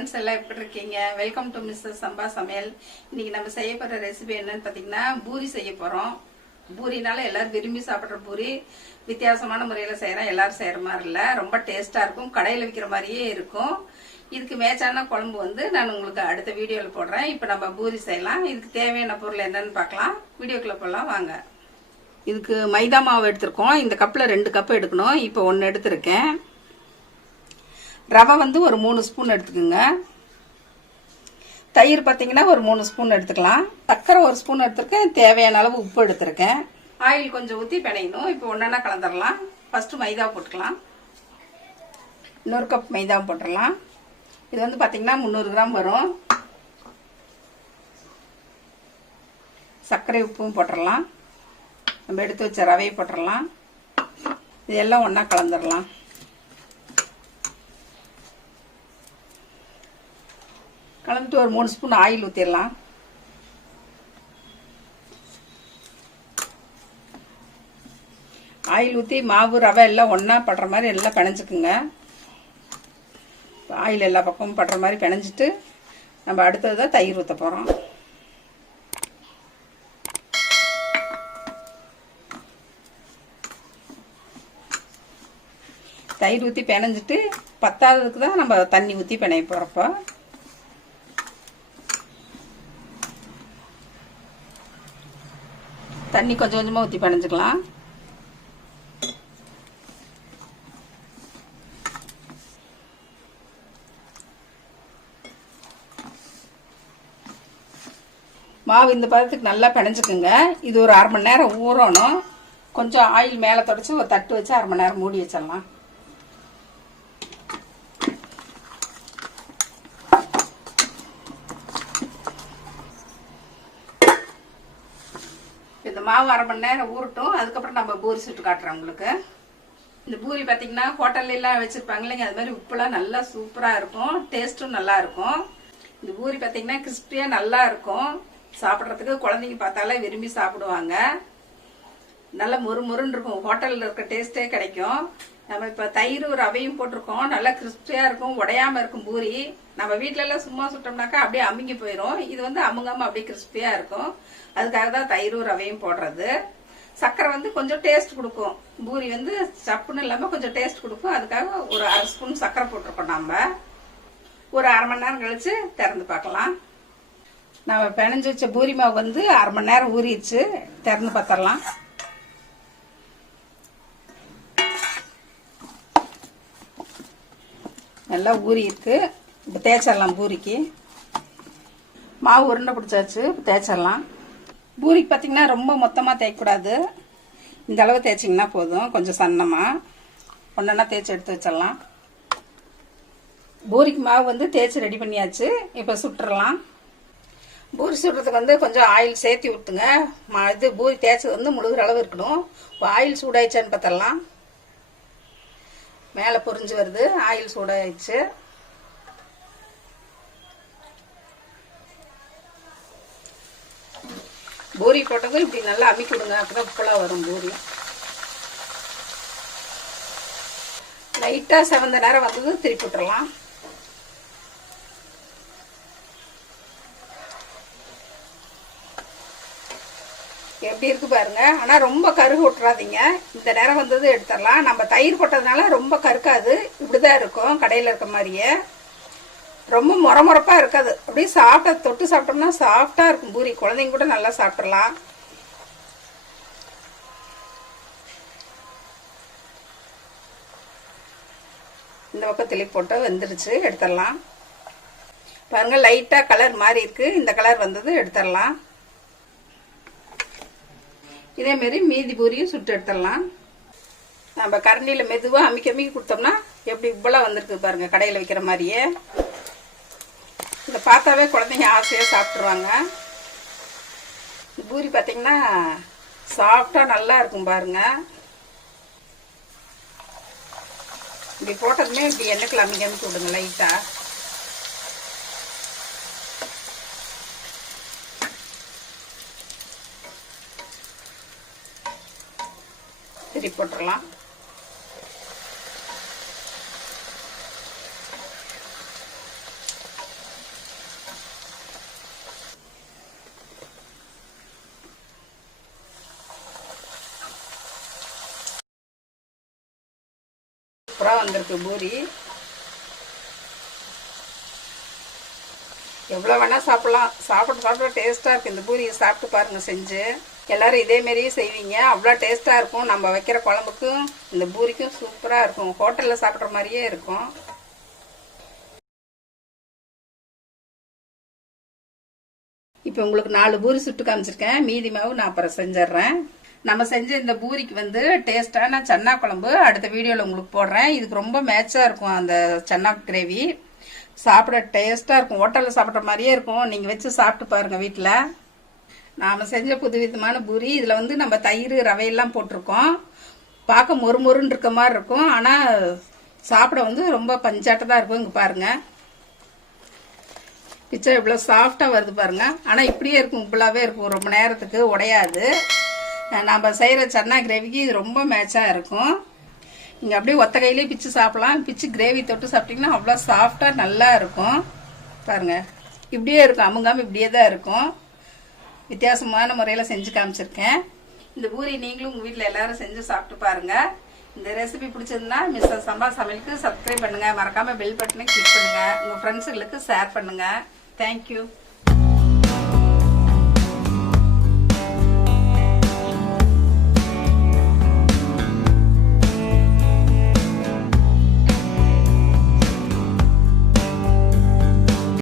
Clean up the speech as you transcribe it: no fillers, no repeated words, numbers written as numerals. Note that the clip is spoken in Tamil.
ஃப்ரெண்ட்ஸ் எல்லாம் எப்படி இருக்கீங்க? வெல்கம் டு மிஸ்டர் சம்பா சமையல். இன்னைக்கு நம்ம செய்ய போற ரெசிபி என்னன்னு பாத்தீங்கன்னா பூரி செய்ய போறோம். பூரினால எல்லாரும் விரும்பி சாப்பிடுற பூரி. வித்தியாசமான முறையில செய்யறோம். எல்லாரும் செய்யற மாதிரி இல்ல, ரொம்ப டேஸ்டா இருக்கும். கடையில விற்கிற மாதிரியே இருக்கும். இதுக்கு மேட்சான குழம்பு வந்து நான் உங்களுக்கு அடுத்த வீடியோல போடுறேன். இப்ப நம்ம பூரி செய்யலாம். இதுக்கு தேவையான பொருள் என்னன்னு பார்க்கலாம். வீடியோக்குள்ள போடலாம் வாங்க. இதுக்கு மைதா மாவு எடுத்திருக்கோம். இந்த கப்ல 2 கப் எடுக்கணும். இப்போ 1 எடுத்திருக்கேன். ரவை வந்து ஒரு 3 ஸ்பூன் எடுத்துக்கோங்க. தயிர் பார்த்தீங்கன்னா ஒரு 3 ஸ்பூன் எடுத்துக்கலாம். சர்க்கரை 1 ஸ்பூன் எடுத்துருக்கேன். தேவையான அளவு உப்பு எடுத்திருக்கேன். ஆயில் கொஞ்சம் ஊற்றி பிணையணும். இப்போ ஒன்றா கலந்துடலாம். ஃபஸ்ட்டு மைதா போட்டுக்கலாம். இன்னொரு கப் மைதா போட்டுடலாம். இது வந்து பார்த்தீங்கன்னா 300 கிராம் வரும். சர்க்கரை உப்பும் போட்டுடலாம். நம்ம எடுத்து வச்ச ரவையை போட்டுடலாம். இதெல்லாம் ஒன்றா கலந்துடலாம். கலந்துட்டு ஒரு 3 ஸ்பூன் ஆயில் ஊற்றிடலாம். ஆயில் ஊற்றி மாவு ரவை எல்லாம் ஒன்றா படுற மாதிரி எல்லாம் பிணைஞ்சுக்குங்க. ஆயில் எல்லா பக்கமும் படுற மாதிரி பிணைஞ்சிட்டு நம்ம அடுத்தது தான் தயிர் ஊற்ற போகிறோம். தயிர் ஊற்றி பிணைஞ்சிட்டு பத்தாததுக்கு தான் நம்ம தண்ணி ஊற்றி பிணைய போகிறப்போ. தண்ணி கொஞ்சம் கொஞ்சமாக ஊற்றி பிணைஞ்சிக்கலாம். மாவு இந்த பதத்துக்கு நல்லா பிணைஞ்சுக்குங்க. இது ஒரு 1/2 மணி நேரம் ஊறணும். கொஞ்சம் ஆயில் மேலே தொடச்சி ஒரு தட்டு வச்சு 1/2 மணி நேரம் மூடி வச்சிடலாம். இந்த மாவு 1/2 மணி நேரம் ஊறட்டும். அதுக்கப்புறம் நம்ம பூரி சுட்டு காட்டுறோம் உங்களுக்கு. இந்த பூரி பார்த்தீங்கன்னா ஹோட்டல்ல எல்லாம் வச்சிருப்பாங்க இல்லைங்க, அது மாதிரி உப்புலாம் நல்லா சூப்பரா இருக்கும். டேஸ்ட்டும் நல்லா இருக்கும். இந்த பூரி பார்த்தீங்கன்னா கிறிஸ்பியா நல்லா இருக்கும். சாப்பிட்றதுக்கு குழந்தைங்க பார்த்தாலே விரும்பி சாப்பிடுவாங்க. நல்லா மொறுமொறுன்னு இருக்கும். ஹோட்டலில் இருக்க டேஸ்டே கிடைக்கும். நம்ம இப்போ தயிர் ரவையும் போட்டிருக்கோம். நல்லா கிறிஸ்பியா இருக்கும். உடையாம இருக்கும் பூரி. நம்ம வீட்டுல எல்லாம் சும்மா சுட்டோம்னாக்கா அப்படியே அமுங்கி போயிடும். இது வந்து அமுங்காம அப்படியே கிறிஸ்பியா இருக்கும். அதுக்காக தான் தயிரும் ரவையும் போடுறது. சர்க்கரை வந்து கொஞ்சம் டேஸ்ட் கொடுக்கும். பூரி வந்து சப்புன்னு இல்லாம கொஞ்சம் டேஸ்ட் கொடுக்கும். அதுக்காக ஒரு 1/2 ஸ்பூன் சர்க்கரை போட்டிருக்கோம். நம்ம ஒரு 1/2 மணி நேரம் கழிச்சு திறந்து பார்க்கலாம். நம்ம பிணைஞ்சு வச்ச பூரி மாவு வந்து 1/2 மணி நேரம் ஊறிடுச்சு. திறந்து பார்த்துடலாம். நல்லா ஊறி இருக்கு. இப்போ தேய்ச்சிடலாம். பூரிக்கு மாவு உருண்டை பிடிச்சாச்சு. இப்போ தேய்ச்சிடலாம். பூரிக்கு பார்த்தீங்கன்னா ரொம்ப மொத்தமாக தேய்க்கக்கூடாது. இந்த அளவு தேய்ச்சிங்கன்னா போதும். கொஞ்சம் சன்னமாக ஒன்றா தேய்ச்சி எடுத்து வச்சிடலாம். பூரிக்கு மாவு வந்து தேய்ச்சி ரெடி பண்ணியாச்சு. இப்போ சுட்டுறலாம். பூரி சுடுறதுக்கு வந்து கொஞ்சம் ஆயில் சேர்த்து விட்டுங்க. இது பூரி தேய்ச்சது வந்து முழுகிற அளவு இருக்கணும். ஆயில் சூடாயிடுச்சான்னு பார்த்தரலாம். மேலே பொரிஞ்சு வருது. ஆயில் சூடாயிடுச்சு. பூரி போட்டது இப்படி நல்லா அமுக்கி விடுங்க. அப்பதான் உப்பெல்லாம் வரும். பூரி லைட்டா செவந்த நேரம் வந்தது திருப்பி விட்டுறலாம். எப்படி இருக்கு பாருங்க. ஆனா ரொம்ப கருகு விட்டுறாதீங்க. இந்த நேரம் வந்தது எடுத்துடலாம். நம்ம தயிர் போட்டதுனால ரொம்ப கருக்காது. இப்படிதான் இருக்கும் கடையில இருக்க மாதிரியே. ரொம்ப முறமுறப்பா இருக்காது. அப்படியே சாப்பிட்டா தொட்டு சாப்பிட்டோம்னா சாஃப்டா இருக்கும் பூரி. குழந்தைங்க கூட நல்லா சாப்பிடலாம். இந்த பக்கம் திருப்பி போட்டு வெந்துருச்சு. எடுத்துடலாம். பாருங்க லைட்டா கலர் மாறி இருக்கு. இந்த கலர் வந்தது எடுத்துடலாம். இதே மாதிரி மீதி பூரியும் சுட்டு எடுத்துடலாம். நம்ம கரண்டியில மெதுவா அமுக்கி அமுக்கி கொடுத்தோம்னா எப்படி இவ்வளவு வந்திருக்கு பாருங்க. கடையில வைக்கிற மாதிரியே. இதை பார்த்தாவே குழந்தைங்க ஆசையா சாப்பிட்டுருவாங்க. பூரி பார்த்தீங்கன்னா சாஃப்டா நல்லா இருக்கும் பாருங்க. இப்படி போட்டதுமே இப்படி எண்ணெய்க்குள்ள அமுக்கி அமுக்கி விடுங்க லைட்டா. திருப்பி போட்டுடலாம். சூப்பராக வந்திருக்கு பூரி. எவ்வளோ வேணால் சாப்பிட்லாம். சாப்பிட டேஸ்ட்டாக இருக்குது. இந்த பூரியை சாப்பிட்டு பாருங்கள் செஞ்சு. எல்லோரும் இதேமாரியே செய்வீங்க. அவ்வளோ டேஸ்ட்டாக இருக்கும். நம்ம வைக்கிற குழம்புக்கும் இந்த பூரிக்கும் சூப்பராக இருக்கும். ஹோட்டலில் சாப்பிட்ற மாதிரியே இருக்கும். இப்போ உங்களுக்கு 4 பூரி சுட்டு காமிச்சிருக்கேன். மீதி மாவு நான் அப்புறம் செஞ்சிட்றேன். நம்ம செஞ்ச இந்த பூரிக்கு வந்து டேஸ்டான சன்னா குழம்பு அடுத்த வீடியோவில் உங்களுக்கு போடுறேன். இதுக்கு ரொம்ப மேட்சாக இருக்கும் அந்த சன்னா கிரேவி. சாப்பிட டேஸ்ட்டாக இருக்கும். ஹோட்டலில் சாப்பிட்ற மாதிரியே இருக்கும். நீங்கள் வச்சு சாப்பிட்டு பாருங்கள் வீட்டில். நாம் செஞ்ச புதுவிதமான பூரி. இதில் வந்து நம்ம தயிர் ரவையெல்லாம் போட்டிருக்கோம். பார்க்க மொறுமொறுன்னு இருக்க மாதிரி இருக்கும். ஆனால் சாப்பிட வந்து ரொம்ப பஞ்சாட்டதாக இருக்கும். இங்கே பாருங்கள், பிச்சை இவ்வளோ சாஃப்டாக வருது பாருங்கள். ஆனால் இப்படியே இருக்கும், உப்புலாவே இருக்கும். ரொம்ப நேரத்துக்கு உடையாது. நம்ம செய்கிற சன்னா கிரேவிக்கு இது ரொம்ப மேட்சாக இருக்கும். நீங்கள் அப்படியே ஒத்த கையிலே பிச்சு சாப்பிடலாம். பிச்சு கிரேவி தொட்டு சாப்பிட்டிங்கன்னா அவ்வளோ சாஃப்டாக நல்லா இருக்கும். பாருங்கள், இப்படியே இருக்கும். அமுங்காமல் இப்படியே தான் இருக்கும். வித்தியாசமான முறையில் செஞ்சு காமிச்சிருக்கேன். இந்த பூரி நீங்களும் உங்கள் வீட்டில் எல்லாரும் செஞ்சு சாப்பிட்டு பாருங்கள். இந்த ரெசிபி பிடிச்சிருந்தா மிஸ்டர் சம்பா சமையலுக்கு சப்ஸ்கிரைப் பண்ணுங்கள். மறக்காமல் பெல் பட்டனை கிளிக் பண்ணுங்கள். உங்கள் ஃப்ரெண்ட்ஸுங்களுக்கு ஷேர் பண்ணுங்கள். தேங்க்யூ.